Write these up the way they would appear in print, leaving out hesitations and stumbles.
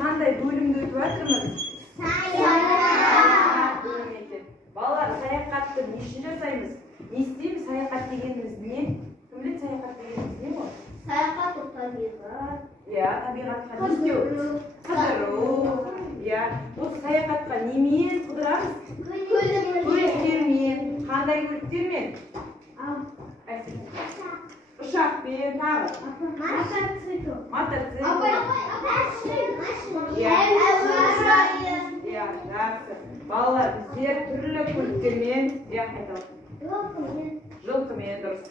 қандай бөлімді өтіп жатырмыз? Саяхат бөлімі екен. Балалар, саяхатты не үшін жасаймыз? Не істейміз? Саяхат дегеніміз не? Кім біледі саяхат дегеніміз не ол? Саяхат ол табиғат. Иә, табиғатқа не істеу? Қыдыру. Иә, осы саяхатқа немен қыдырамыз? Көліктермен. Қандай көліктермен? Ұшақпен, тағы? Мотоцикл. Иә, жақсы. Балалар, біздер түрлі көліктермен, жылқымен дұрыс.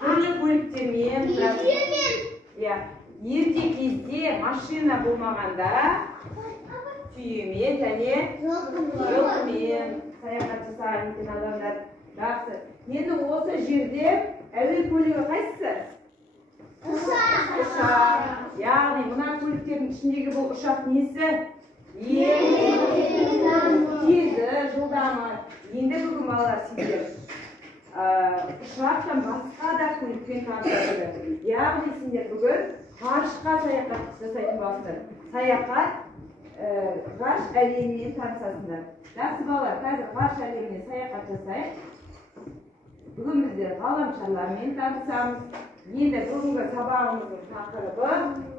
Түрлі көліктермен, ерте кезде машина болмағанда түйемен және жылқымен саяхат жасаған екен адамдар. Жақсы. Енді осы жерде әуе көлігі қайсысы? Ұшақ. Яғни мына көліктердің ішіндегі бұл ұшақ несі? Тезі, жылдамы. Енді бүгін балалар сіздер ұшақтан басқа да көлікпен танысасыздар. Яғни сендер бүгін ғарышқа саяхат жасайтын боласыздар. Саяхат ғарыш әлемімен танысасыздар. Жақсы балалар, қазір ғарыш әлеміне саяхат жасайық. Бүгін біздер ғаламшарлармен танысамыз. Енді бүгінгі сабағымыздың тақырыбы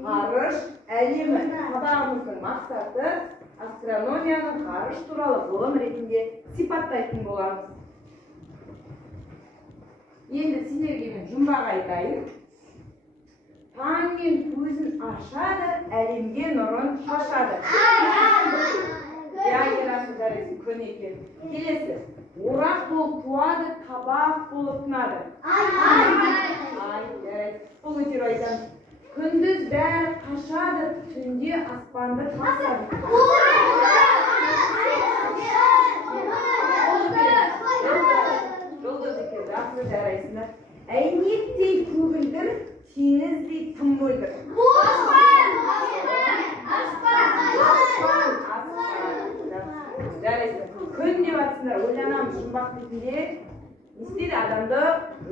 ғарыш әлемі. Сабағымыздың мақсаты астрономияның ғарыш туралы ғылым ретінде сипаттайтын боламыз. Енді сендерге мен жұмбақ айтайын. Таңмен көзін ашады, әлемге нұрын шашады. Ерасы дәресі күн екен. Келесі. Орақ болып туады, табақ болып тынады. Бұл өтер айтамыз. Күндіз бәрі қашады, түнде аспанды тасады. Жұлдыз екен, жақсы жарайсыңдар. Әйнектей көгілдір, теңіздей тым мөлдір. Жарайсыңдар. Күн деп атсыңдар, ойланамыз жұмбақ бетінде. Не істейді адамды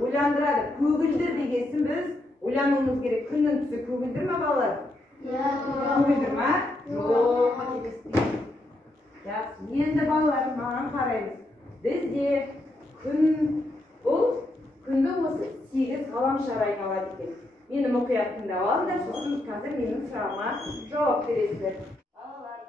ойландырады. Көгілдір дегенсін біз ойлануымыз керек. Күннің түсі көгілдір ма балалар? Көгілдір ма? Жоқ. Енді балалар маған қараймыз. Бізде күнді осы 8 ғаламшар айналады екен. Мені мұқият тыңдап алыңдар, сосын қазір менің сұрағыма жауап бересіздер.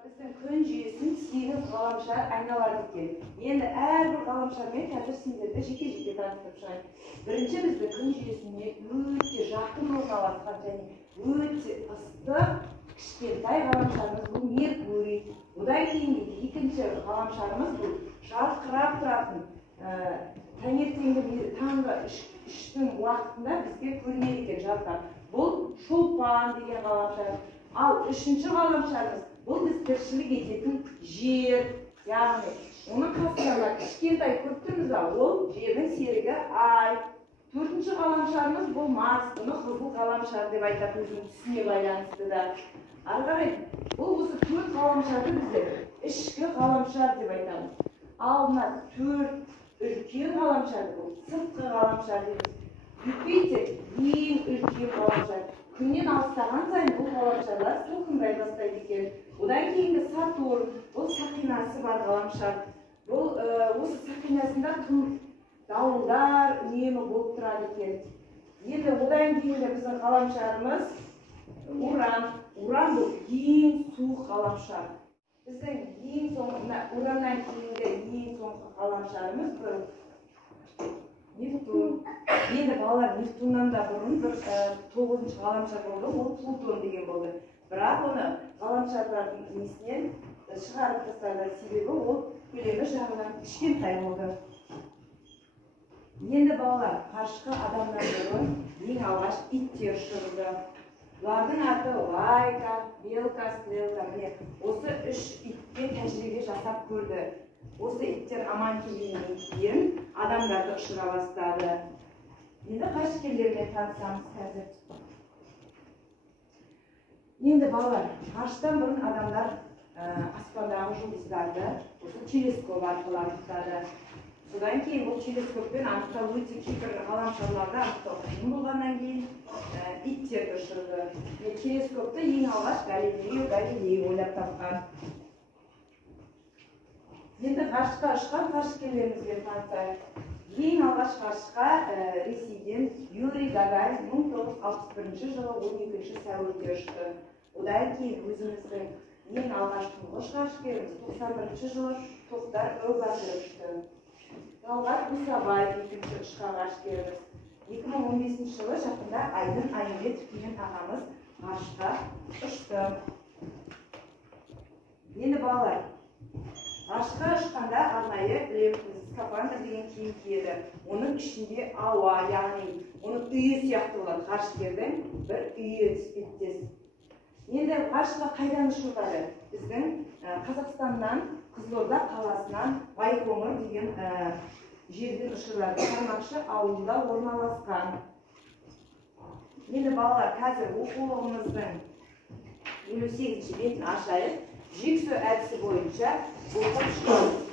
Біздің күн жүйесін 8 ғаламшар айналады екен. Енді әрбір ғаламшармен қазір сендерді жеке-жеке таныстырып шығайын. Бірінші біздің күн жүйесіне өте жақын орналасқан және өте ыстық кішкентай ғаламшарымыз бұл Меркурий. Одан кейінгі екінші ғаламшарымыз бұл жарқырап тұратын таңертеңгі таңғы 3-дің уақытында бізге көрінеді екен жарқырап. Бұл шолпан деген ғаламшар. Ал үшінші ғаламшарымыз бұл біз тіршілік ететін жер, яғни оның қасында кішкентай көріп тұрмыз ба, ол жердің серігі ай. Төртінші ғаламшарымыз бұл Марс, бұны қызыл ғаламшар деп айтады, өзінің түсіне байланысты да. Ары қарай, бұл осы 4 ғаламшарды біздер ішкі ғаламшар деп айтамыз. Ал мына 4 үлкен ғаламшарды бұл сыртқы ғаламшар дейміз. Юпитер ең үлкен ғаламшар. Күннен алыстаған сайын бұл ғаламшарлар толқындай бастайды екен. Одан кейінгі Сатурн, бұл сақинасы бар ғаламшар. Бұл осы сақинасында дауылдар үнемі болып тұрады екен. Енді одан кейінгі біздің ғаламшарымыз Уран. Уран бұл ең суық ғаламшар. Біздің ең соңғы Ураннан кейінгі ең соңғы ғаламшарымыз бұл Нептун. Енді балалар Нептуннан да бұрын бір 9-шы ғаламшар болды, ол Плутон деген болды. Бірақ оны ғаламшарлардың несінен шығарып тастады, себебі ол көлемі жағынан кішкентай болды. Енді балалар ғарышқа адамнан бұрын ең алғаш иттер ұшырылды. Бұлардың аты Лайка, Белка, Стрелка. Осы 3 итпен тәжірибе жасап көрді. Осы иттер аман келгеннен кейін адамдарды ұшыра бастады. Енді ғарышкерлермен танысамыз қазір. Енді балалар, ғарыштан бұрын адамдар аспандағы жұлдыздарды осы телескоп арқылы анықтады. Содан кейін бұл телескоппен анықтау өте кейбір ғаламшарларды анықтау қиын болғаннан кейін иттерді ұшырды. Телескопты ең алғаш Галилей ойлап тапқан. Енді ғарышқа ұшқан ғарышкерлерімізбен танысайық. Ең алғаш ғарышқа Ресейден Юрий Гагарин 1961 жылы 12 сәуірде ұшты. Одан кейін өзіміздің ең алғаш тұңғыш ғарышкеріміз 91 жылы Тоқтар Әубәкіров ұшты. Талғат Мұсабаев екінші ұшқан ғарышкеріміз. 2015 жылы жақында Айдын Айымбетов деген ағамыз ғарышқа ұшты. Енді балалар, ғарышқа ұшқанда арнайы скафандр деген киім киеді. Оның ішінде ауа, яғни оның үйі сияқты болады. Ғарышкердің бір үйі іспеттес. Енді ғарышқа қайдан ұшырылады? Біздің Қазақстаннан, Қызылорда қаласынан Байқоңыр деген жерден ұшырылады. Қармақшы ауылында орналасқан. Енді балалар, қазір оқулығымыздың 58 бетін ашайық. Жексу әдісі бойынша оқып шығамыз.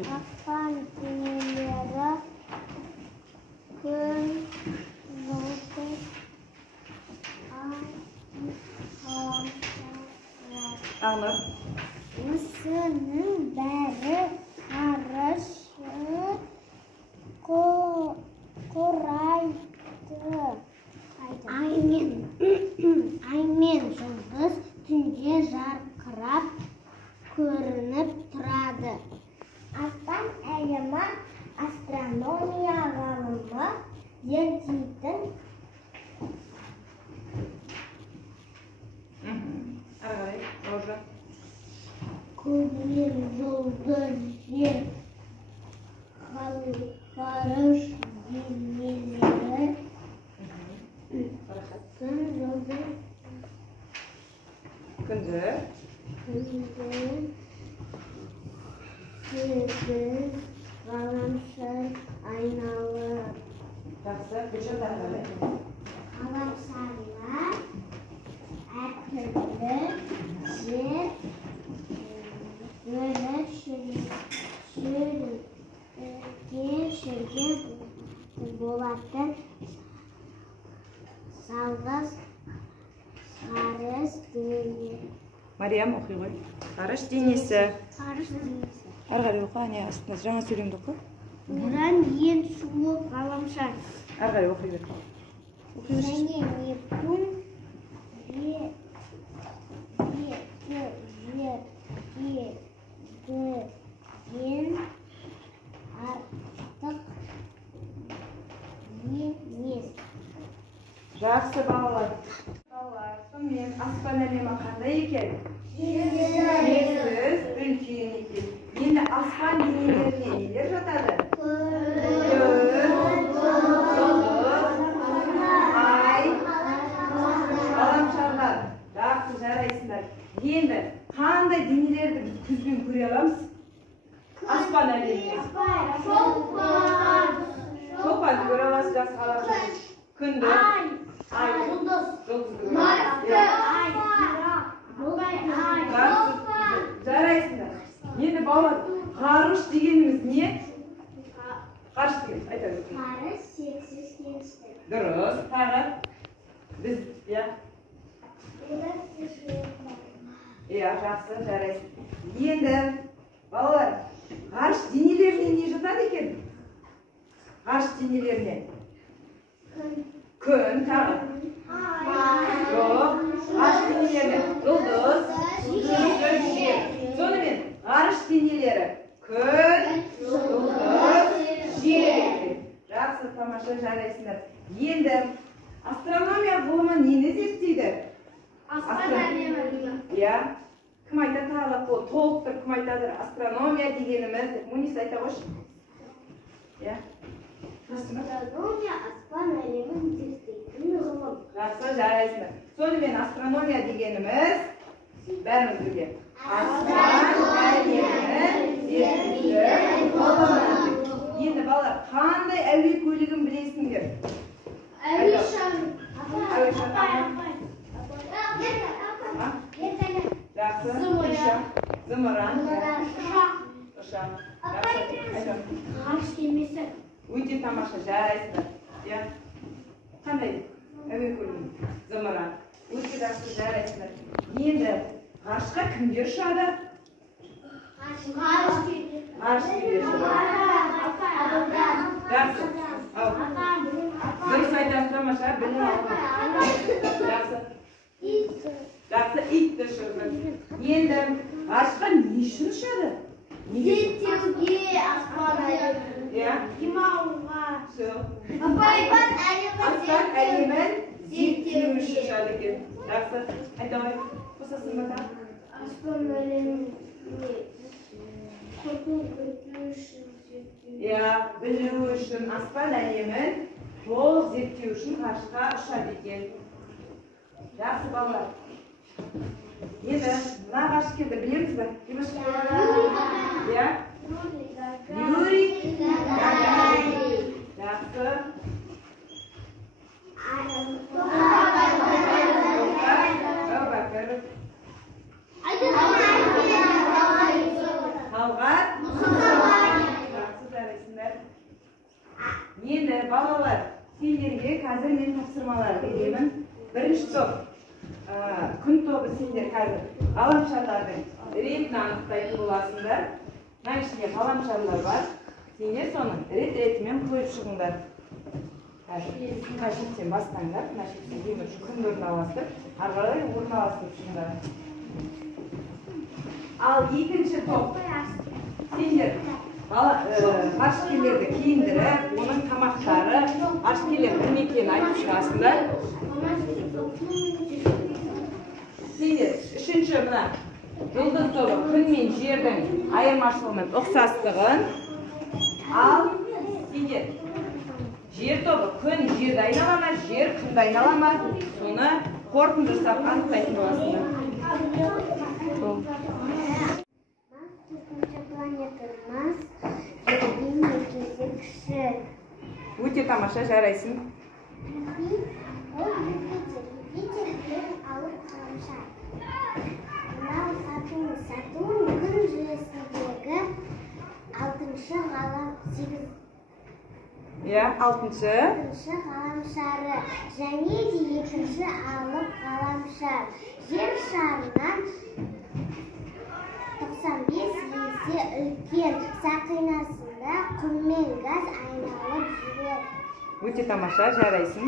Aspal denilere gün, yıldız, ay, Anlat. Isının beri karışık koraydı. Aymen yıldız tünce jarkırap görünüp turады. Aslan elimi astronomiya ғалымы зерттейтін көбір жұлдыз жер ғарыш денелері күнді Biz ғаламшар айналып. Жақсы, бөлшектер қалай? Ғаламшарлар әртүрлі жер бөліп шірген болатын жалғыз ғарыш денесі. Мариям, оқи ғой. Ғарыш денесі. Ғарыш денесі. Ары қарай оқы, әне астына жаңа сөйлемді оқы. Уран ең суық ғаламшар. Ары қарай оқи бер. Және Нептун жерден артық емес. Жақсы балалар. Сонымен аспан әлемі қандай екен? Шексіз, үлкен екен. Енді аспан денелеріне нелер жатады? Күн, жұлдыз, ай, ғаламшарлар. Жақсы, жарайсыңдар. Енді қандай денелерді біз көзбен көре аламыз? Аспан әлеміне. Шолпан көре аласыз, жақсы ғаламшар. Күнді, ай, жұлдыз, жарайсыңдар. Енді балалар, ғарыш дегеніміз не? Ғарыш деген, айта өтін. Ғарыш шексіз кеңістік. Дұрыс, тағы. Біз, жақсы, жарайсың. Енді, балалар, ғарыш денелеріне не жатады екен? Ғарыш денелеріне? Күн, тағы. Жоқ, ғарыш денелеріне. Жұлдыз, жер. Сонымен, ғарыш денелері. Күн, жұлдыз, жер. Жақсы, тамаша, жарайсыңдар. Енді, астрономия ғылымы нені зерттейді? Аспан әлемі. Кім айтады тағы толықтыр, кім айтады? Астрономия дегеніміз, Мунис айта қойшы. Астрономия аспан әлемін зерттейтін ғылым. Жақсы, жарайсыңдар. Сонымен астрономия дегеніміз бәріміз бірге. Аспан әлемін зерттейтін ғылым. Енді балалар, қандай әуе көлігін білесіңдер? Әуе шары. Әуе шары. Жақсы, зымыран. Ұшақ. Ғарыш кемесі. Өте тамаша, жарайсыздар. Қандай әуе көлігі? Зымыран. Өте жақсы, жарайсыздар. Енді ғарышқа кімдер ұшады? Ғарыш кемесі. Ғарыш кемесі ұшады. Жақсы. Дұрыс айтасыз, тамаша, білім алды. Жақсы. Жақсы, ит ұшады. Енді ғарышқа не үшін ұшады? Зерттеуге аспан әлемін. Демалуға. Аспан әлемін зерттеу үшін ұшады екен. Жақсы. Айта ғой, қосасың ба? Аспан әлемін білу үшін білу үшін аспан әлемін толық зерттеу үшін ғарышқа ұшады екен. Жақсы балалар. Енді мына ғарыш келді, білеміз бе? Юрий Гагарин. Жақсы. Әубәкіров. Талғат. Жақсы, жарайсыңдар. Енді балалар, сендерге қазір мен тапсырмалар беремін. Бірінші топ. Күн тобы сендер қазір ғаламшарлардың ретін анықтайтын боласыңдар. Мына ішінде ғаламшарлар бар. Сендер соның рет-ретімен қойып шығыңдар. Қазір мына шеттен бастаңдар. Мына шеттен демір күнді орналастырып, арғарай орналастырып шығыңдар. Ал екінші топ. Сендер ғарышкерлерді киіндіріп, оның тамақтары, ғарышкерлер кім екенін айтып шығасыңдар. Сендер үшінші мына жұлдыз тобы күн мен жердің айырмашылығының ұқсастығын, ал сендер жер тобы күн жерді айнала ма, жер күнді айнала ма, соны қорытынды жасап анықтайтын боласыңдар. Планетамыз жерден екесе кіші. Өте тамаша, жарайсың. Ол Юпитер алып ғаламшар. Мынау Сатурн күн жүйесіндегі 6-шы ғаламшары және де 2-ші алып ғаламшар. Жер шарынан 95 есе үлкен сақинасында құм мен газ айналып жүреді. Өте тамаша, жарайсың.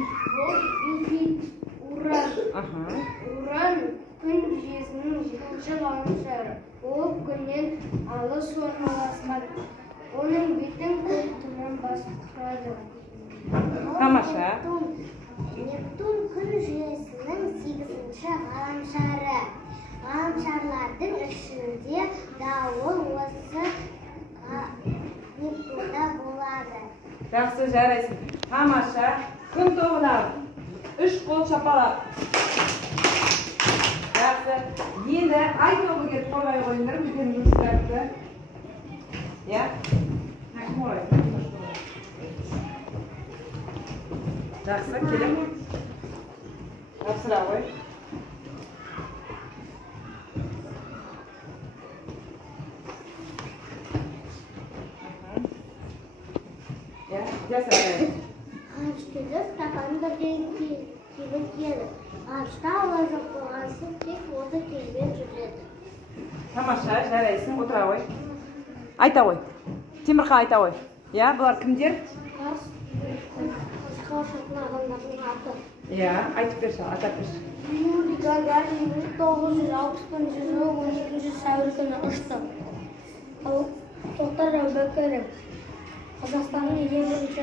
Уран. Уран күн жүйесінің 7-ші ғаламшары болып күннен алыс орналасқан. Оның бетін көк тұман басып тұрады. Тамаша. Нептун күн жүйесінің 8-ші ғаламшары. Ғаламшарлардың ішінде дауыл осы Нептунда болады. Жақсы, жарайсың. Тамаша. Күн тобына 3 қол шапалап. Жақсы. Енді ай тобы келіп қорғай қойыңдар, өздерің жұмыстарыңды. Жақсы, келіп. Тапсыра қой. Ғарышкерлер стақанында келеді. Ғарышта ауа жоқ болғасын тек оты келбен жүреді. Тамаша, жарайсың, отыра қой. Айта қой. Темірхан айта қой. Бұлар кімдер? Ғарышқа ұшатын адамдардың аты. Айтып берші, атап берші. Юрий Гагарин 1960 жылы 12 сәуір күні ұшты. Тоқтар Әубәкіров Қазақстанның ең бірінші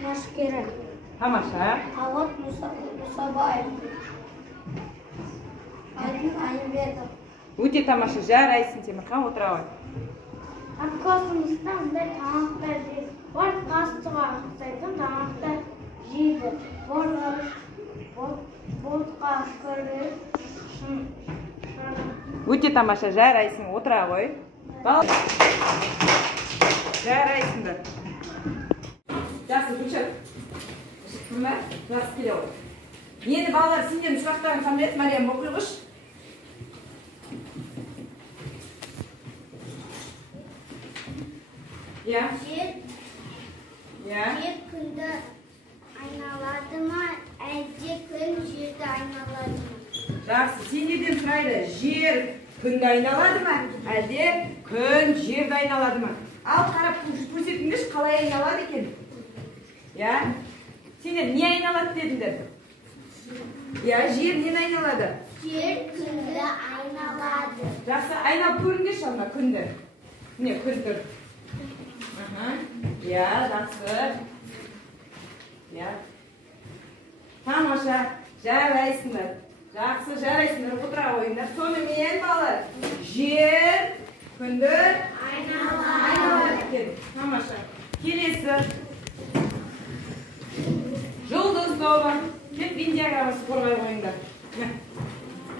ғарышкері. Тамаша. Талғат Мұсабаев. Айдын Айымбетов. Өте тамаша, жарайсың, Темірхан, отыра қой. Космоста мындай тамақтар Borç kastığa saydım tamamda jiydi. Borç kastırdı. Өте тамаша, жарайсың, отыра ғой. Жарайсыңдар. Жақсы, Гүлшат. Шықтың ба? Жақсы келе ғой. Енді балалар, сендердің сұрақтарың қандай еді? Мариям, оқи қойшы. Ya. Jер күнді айналады ма, әлде күн жерді айналады ма? Жақсы, сендерден сұрайды, жер күнді айналады ма, әлде күн жерді айналады ма? Ал қарап көрсетіңдерші, қалай айналады екен? Ya. Сендер не айналады дедіңдер? Ya, жер нені айналады? Жер күнді айналады. Жақсы, айналып көріңдерші ана күнді. Міне, күн тұр. Ya, жақсы. Ya. Тамаша, жарайсыңдар. Жақсы, жарайсыңдар, отыра қойыңдар. Сонымен балалар, жер күнді айналады екен. Тамаша. Келесі. Жұлдыз тобы. Кеп диаграммасы қорғай қойыңдар.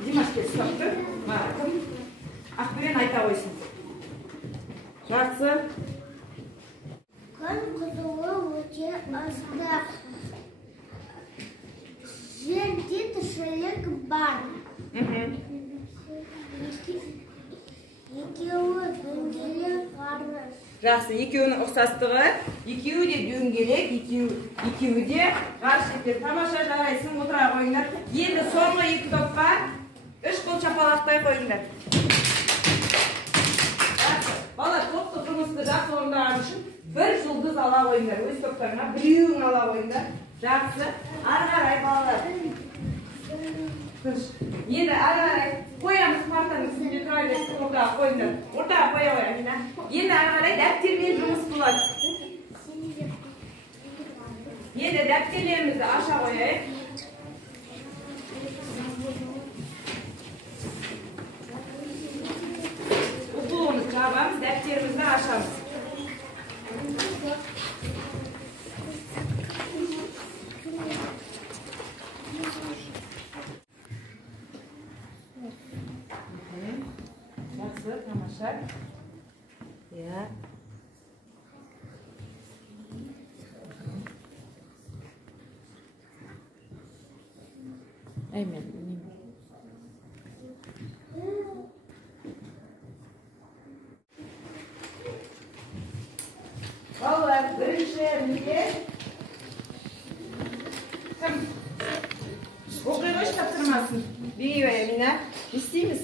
Димаш кеп ұстап тұр. Кім? Ақберен айта қойсын. Жақсы. Күн қызуы өте ыстық. Жерде тіршілік бар. Екеуі дөңгелек ғарыш. Жақсы, екеуінің ұқсастығы, екеуі де дөңгелек, екеуі де ғарыш екен. Тамаша, жарайсың, отыра қойыңдар. Енді соңғы екі топқа 3 қол шапалақтай қойыңдар. Жақсы, бала топты жұмысты жақсы орындаған үшін 1 жұлдыз ала қойыңдар. Өз топтарына біреуін ала қойыңдар. Жақсы, ары қарай балалар. Енді ары қарай қоямыз партаның үстінде тұра берсін, ортаға қойыңдар. Ортаға қоя қой, Амина. Енді ары қарай дәптермен жұмыс болады. Енді дәптерлерімізді аша қояйық. Уколымызды жабамыз, дәптерімізді ашамыз. Жақсы, тамаша. Ya. Aynen. Vallahi birinci niye? Tam okuyuş kaptırmasın. Biliyor Emine. İsteyimiz.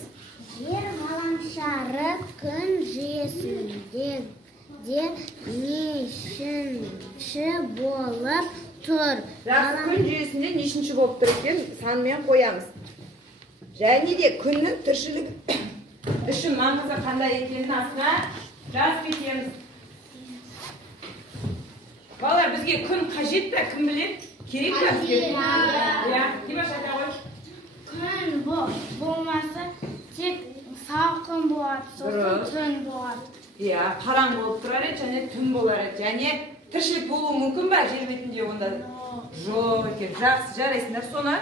Жер ғаламшары күн жүйесінде нешінші болып тұр? Жақсы, күн жүйесінде нешінші болып тұр екен, санмен қоямыз. Және де күннің тіршілік үшін маңызы қандай екенін астына жазып кетеміз. Балалар, бізге күн қажет па, кім біледі? Керек па бізге? Ya, Димаш айта қойшы. Күн болмаса тек салқын болады, сосын түн болады. Ya, қараң болып тұрар еді, және түн болар еді. Және тіршілік болуы мүмкін ба жер бетінде онда? Жоқ екен. Жақсы, жарайсыңдар. Соны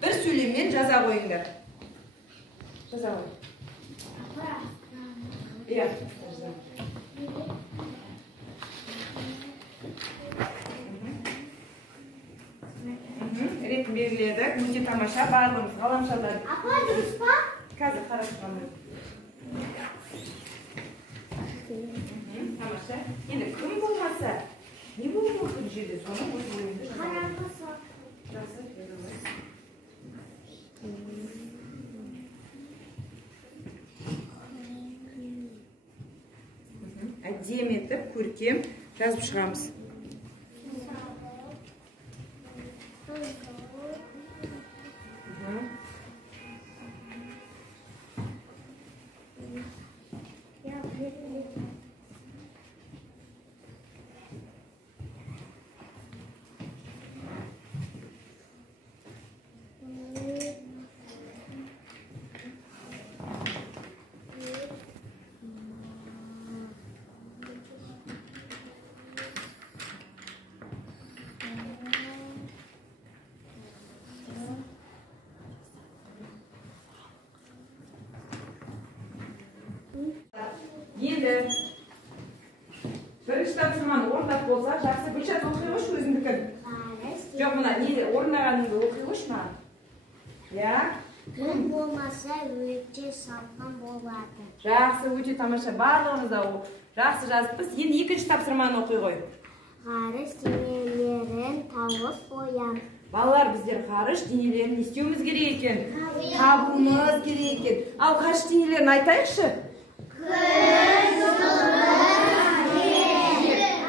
бір сөйлеммен жаза қойыңдар. Жаза қой. Ya. Ретін белгіледік. Өте тамаша. Барлығымыз ғаламшарлар. Апа, дұрыс па? Қазір қарастырамыз. Тамаша. Енді күн болмаса, не болуы мүмкін жерде? Соны өз ойыңды жаза. Қараңғысы. Жақсы, беріңіз. Әдемі етіп, көркем жазып шығамыз. Енді бірінші тапсырманы орындап болсақ, жақсы бір чат оқи қойшы өзіңдікін. Жоқ, мына не орындағаныңды оқи қойшы маған. Иә? Күн болмаса өте салқын болады. Жақсы, өте тамаша. Барлығымыз да жақсы жазыппыз. Енді екінші тапсырманы оқи қой. Ғарыш денелерін тауып қоям. Балалар, біздер ғарыш денелерін не істеуіміз керек екен? Табуымыз керек екен. Ал ғарыш денелерін айтайықшы.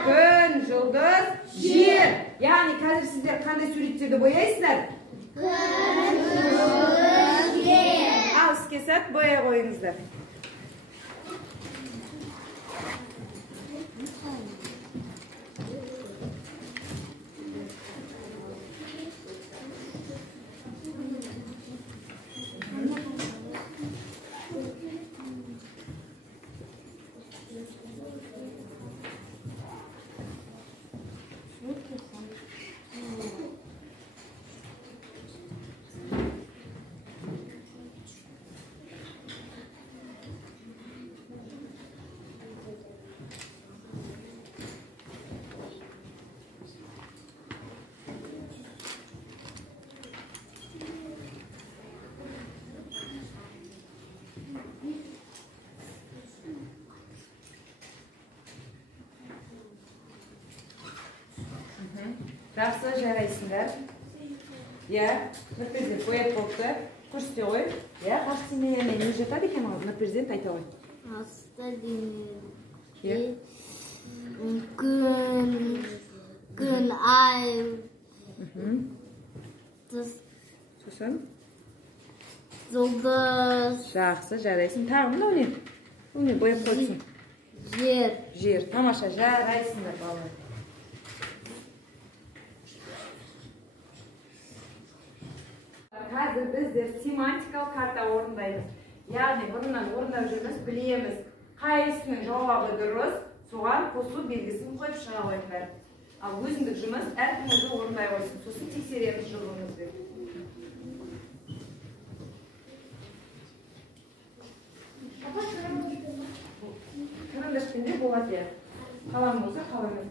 Күн, жұлдыз, жер. Яғни қазір сіздер қандай суреттерді бояйсыздар? Күн, жұлдыз, жер. Ал іске сәт боя қойыңыздар. Жақсы, жарайсыңдар. Иә, нұрперзент бояп болыпты. Көрсете қой. Иә, ғарыш денелеріне не жатады екен ғой? Нұрперзент айта қой. Асты денелер. Күн, ай. Сосын? Жұлдыз. Жақсы, жарайсың. Тағы мына не? Не бояп қойсын? Жер. Жер. Тамаша, жарайсыңдар балалар. Қазір біздер семантикалық карта орындаймыз. Яғни бұрыннан орындап жүрміз, білеміз. Қайсының жауабы дұрыс, соған қосу белгісін қойып шыға қойыңдар. Ал өзіндік жұмыс әркімізді орындай қойсын. Сосын тексереміз жұбымызбен. Карандашпен де болады я. Қалам болса қаламын.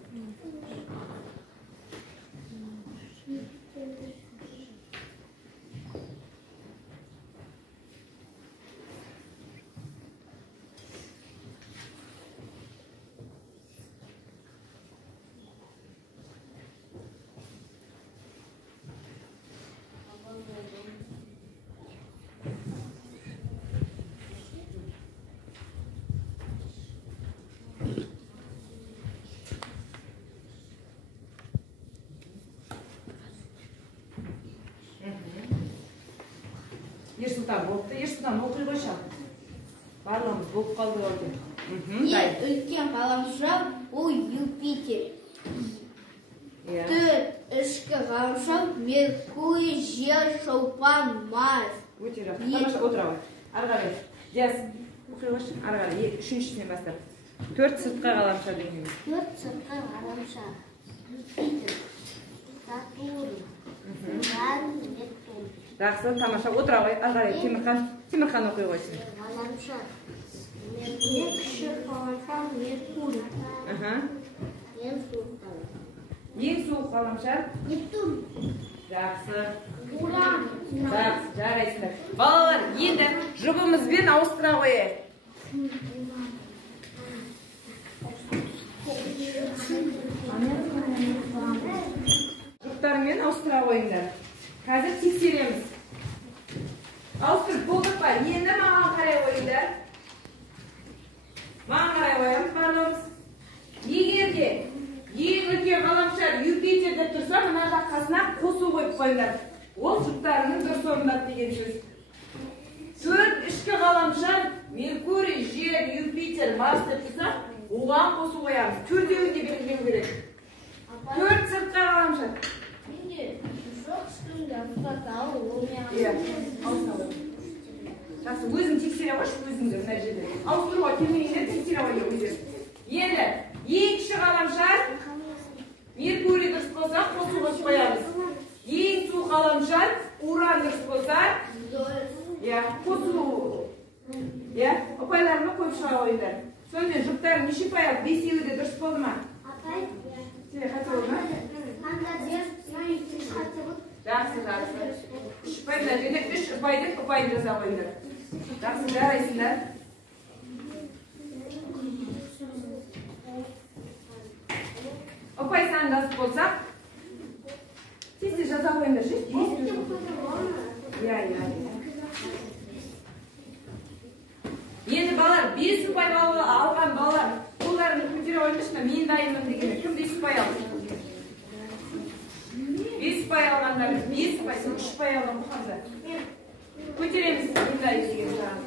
Ерсұлтан болыпты. Ерсұлтан оқи қойшы. Барлығымыз болып қалды ғой. Ең үлкен ғаламшар ол Юпитер. Төрт ішкі ғаламшар Меркурий, Жер, Шолпан, Марс. Өте жақсы. Тамаша отыра ғой. Ары қарай. Жас. Оқи қойшы. Ары қарай. Үшіншісінен бастап. Төрт сыртқы ғаламшар дегеніміз. Төрт сыртқы ғаламшар. Юпитер, Сатурн, Уран, Нептун. Жақсы, тамаша отыра ғой. Ары қарай. Темірхан оқи қойсын. Ғаламшар. Ең кіші ғаламшар Меркурий. Ең суық ғаламшар. Ең суық ғаламшар Нептун. Жақсы. Уран. Жақсы, жарайсыңдар. Балалар, енді жұбымызбен ауыстыра қойайық. Жұптарымен ауыстыра қойыңдар. Қазір тексереміз. Ауыстырып болдық па? Енді маған қарай қойыңдар. Маған қарай қоямыз барлығымыз. Егер де ең үлкен ғаламшар Юпитер деп тұрса, мына қасына қосу қойып қойыңдар. Ол жұптарының дұрыс орындады деген сөз. Төрт ішкі ғаламшар Меркурий, Жер, Юпитер, Марс деп тұрса, оған қосу қоямыз. Төртеуін де белгілеу керек. Төрт сыртқы ғаламшар. Жақсы, өзің тексере қойшы, өзіңді мына жерде. Ауыстыруға келмейіндер, тексере қойды өздер. Енді, ең кіші ғаламшар Меркурий дұрыс болса, қосу қосып қоямыз. Ең суық ғаламшар Уран дұрыс болса, қосу ұпайларына қойып шыға қойыңдар. Сонымен жұптарың неше пайыз? Бесеуі де дұрыс болды ма? Тебе қате болды ма? Жақсы. 3 ұпай мына жерде 3 ұпай деп ұпайын жаза қойыңдар. Жақсы, жарайсыңдар. Ұпай санын жазып болсақ, тез жаза қойыңдар ше. Енді балалар 5 ұпай алған балалар қолдарын көтере қойыңдаршы, мен дайынмын дегені. Кім 5 ұпай алды? 5 ұпай алғандар, 5 ұпай, 3 ұпай алған бұқандар. Көтереміз мен дайын деген жағын.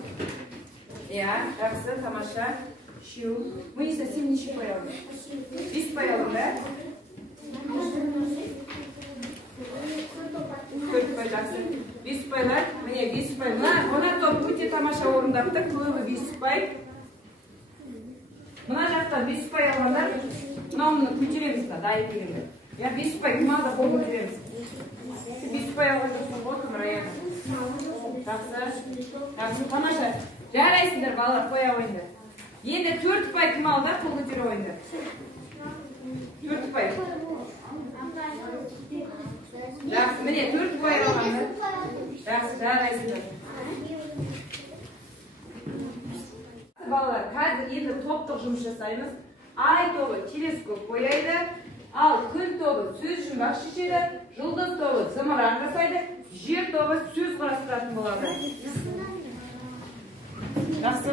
Жақсы, тамаша. Мұниса, сен неше ұпай алдың? 5 ұпай алдың ба? 4 ұпай, жақсы. 5 ұпайлар, міне 5 ұпай. Мына топ өте тамаша орындапты, көбі 5 ұпай. Мына жақтан 5 ұпай алғандар, мынауыны көтереміз ба, дайын дегенді. 5 ұпай кім алды, қол көтереміз. 5 ұпай алғандар, қол кім раяны. Жақсы, тамаша. Жарайсыңдар, балалар, қоя ойындар. Енді 4 ұпай кім алды, қол көтере ойындар. 4 ұпай. Жақсы, міне 4 ұпай алғандар. Жақсы, жарайсыңдар. Балалар, қазір енді топтық жұмыс жасаймыз. Ай тобы телескоп қояйды, ал күн тобы сөз жұмбақ шешеді, жұлдыз тобы зымыран жасайды, жер тобы сөз құрастыратын болады. Жақсы.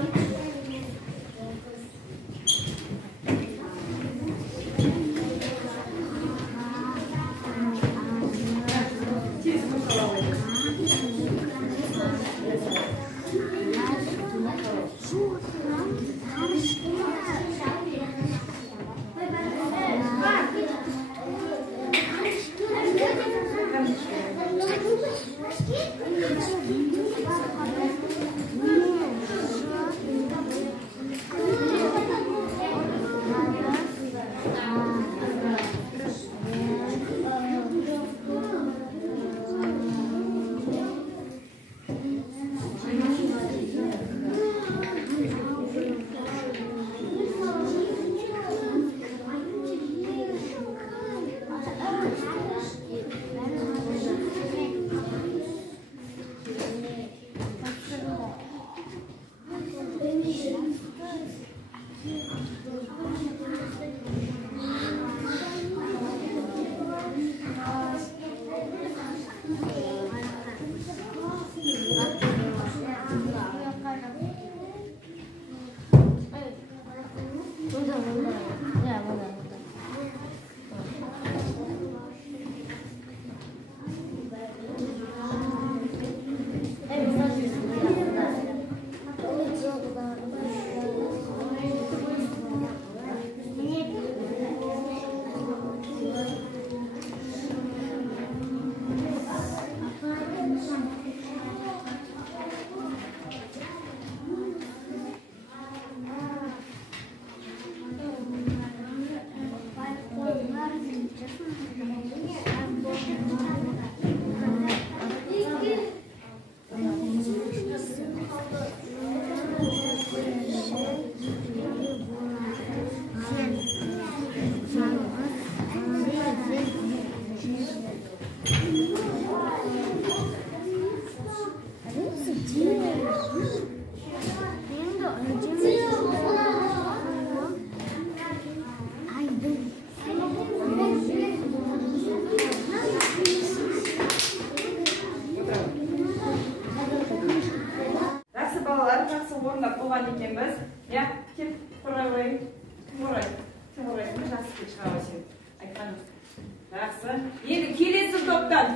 Енді келесі топтан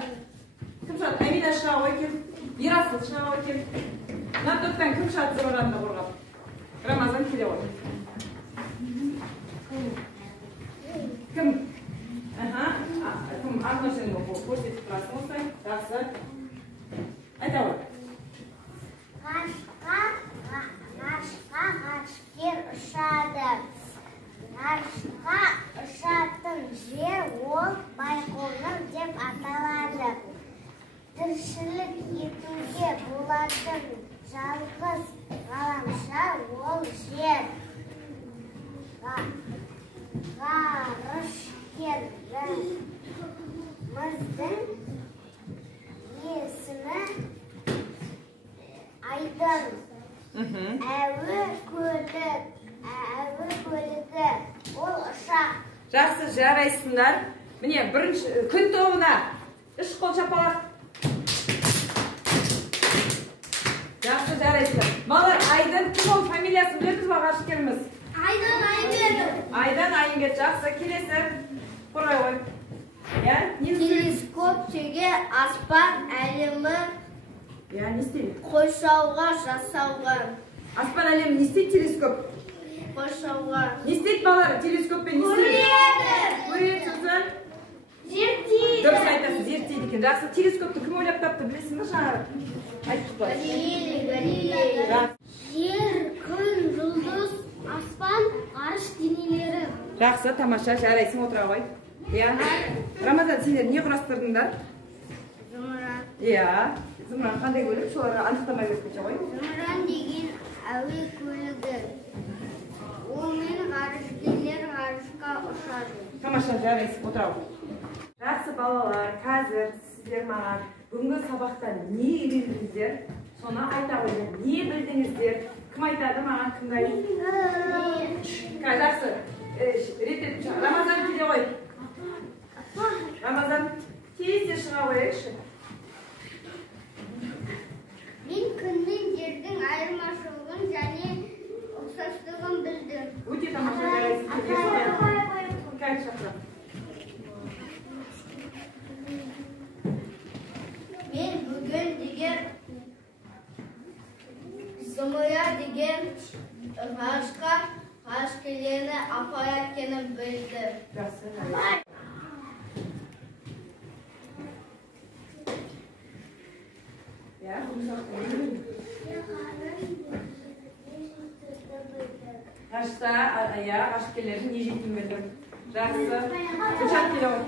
кім шығады? Амина шыға ғой екен, Ерасыл шыға ғой екен. Мына топтан кім шығады зымыранды қорғап? Рамазан келе ғой. Кім? Кім? Арношен көрсетіп тұрасың осылай. Жақсы. Айта ғой. Ғарышқа ұшады. Ғарышқа ұшатын жер ол байқоңыр деп аталады. Тіршілік етуге болатын жалғыз ғаламшар ол жер. Жақсы, жарайсыңдар. Міне, бірінші күн тобына үш қол шапалақ. Жақсы, жарайсыңдар. Балалар, Айдын кім ол фамилиясын білесіз ба, ғарышкеріміз? Айдан Айымбет. Айдан Айымбет. Жақсы, келесі. Қорай ғой. Телескоптегі аспан әлемі не істейді? қоршауға жасауға. Аспан әлемі не істейді телескоп? Қоршауға. Не істейді балалар? Телескоппен не істейді? Көреді сосын? Зерттейді. Дұрыс айтасыз, зерттейді екен. Жақсы, телескопты кім ойлап тапты, білесің бе жаңағы? Айтып қой. Галилей. Жер, күн, жұлдыз, аспан, ғарыш денелері. Жақсы, тамаша, жарайсың, отыра ғой. Рамазан, сендер не құрастырдыңдар? Зымыран. Зымыран қандай көлік? Соларға анықтамай өткенше ғой. Зымыран деген әуе көлігі. Онымен ғарышкерлер ғарышқа ұшады. Тамаша, жарайсың, отыра ғой. Жақсы балалар, қазір сіздер маған бүгінгі сабақтан не үйрендіңіздер? Соны айта қойыңдар. Не білдіңіздер? Кім айтады маған, кім айтады? Жақсы, реттеп, Рамазан келе ғой. Рамазан, тезде шыға қояйықшы. Мен күн мен жердің айырмашылығын және ұқсастығын білдім. Өте тамаша, жарайсың. Кәл шақырам. Мен бүгін деген Зымыя деген ғарышкерлерді апаратын білдім. Жақсы, Ғарышта, ғарышкерлердің не жейтінін білдім. Жақсы. Ұшақ келе ғой.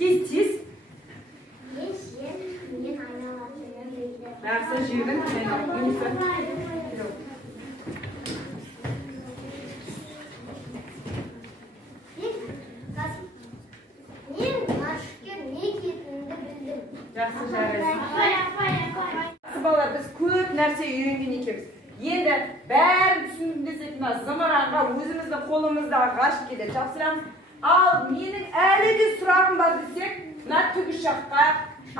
Тез. Мен жер күннен айналатынын білдім. Жақсы, жердің күнесі. Мен ғарышкер не кетінді білдім. Жақсы, жарайсың. Жақсы балалар, біз көп нәрсе үйренген екенбіз. Енді бәрін түсіндім десек, зымыранға өзіміздің қолымыздағы ғарыш келеді. Жапсырамыз. Ал менің әлі де сұрағым бар десек, мына тікұшаққа,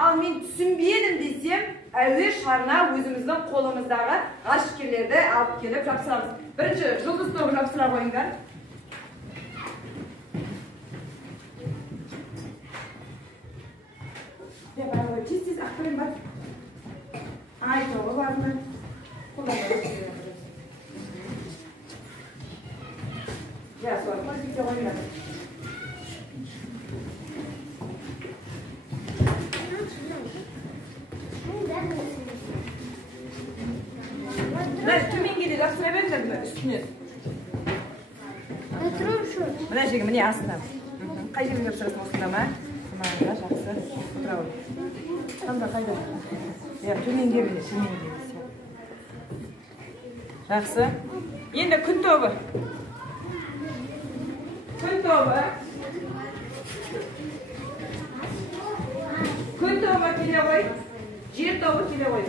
ал мен түсінбедім десем, әуе шарына өзіміздің қолымыздағы ғарышкерлерді алып келіп жапсырамыз. Бірінші жұлдыз тобы жапсыра қойыңдар. Тез ақпарен бар. Ай тобы бар ма? Солар қойып қойыңдар. Төменге де жапсыра беріңдер үстіне. Мына жерге, міне астына. Қай жерге жапсырасың осында ма? Маңында жақсы. Отыра ғой. Қанда қайда? Төменге міне, төменге. Жақсы. Енді күн тобы. Күн тобы. Күн тобы келе ғой. Жер тобы келе ғой.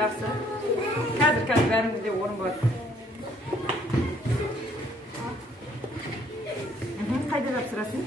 Жақсы. Қазір бәріңізде орын бар. Қайда жапсырасың?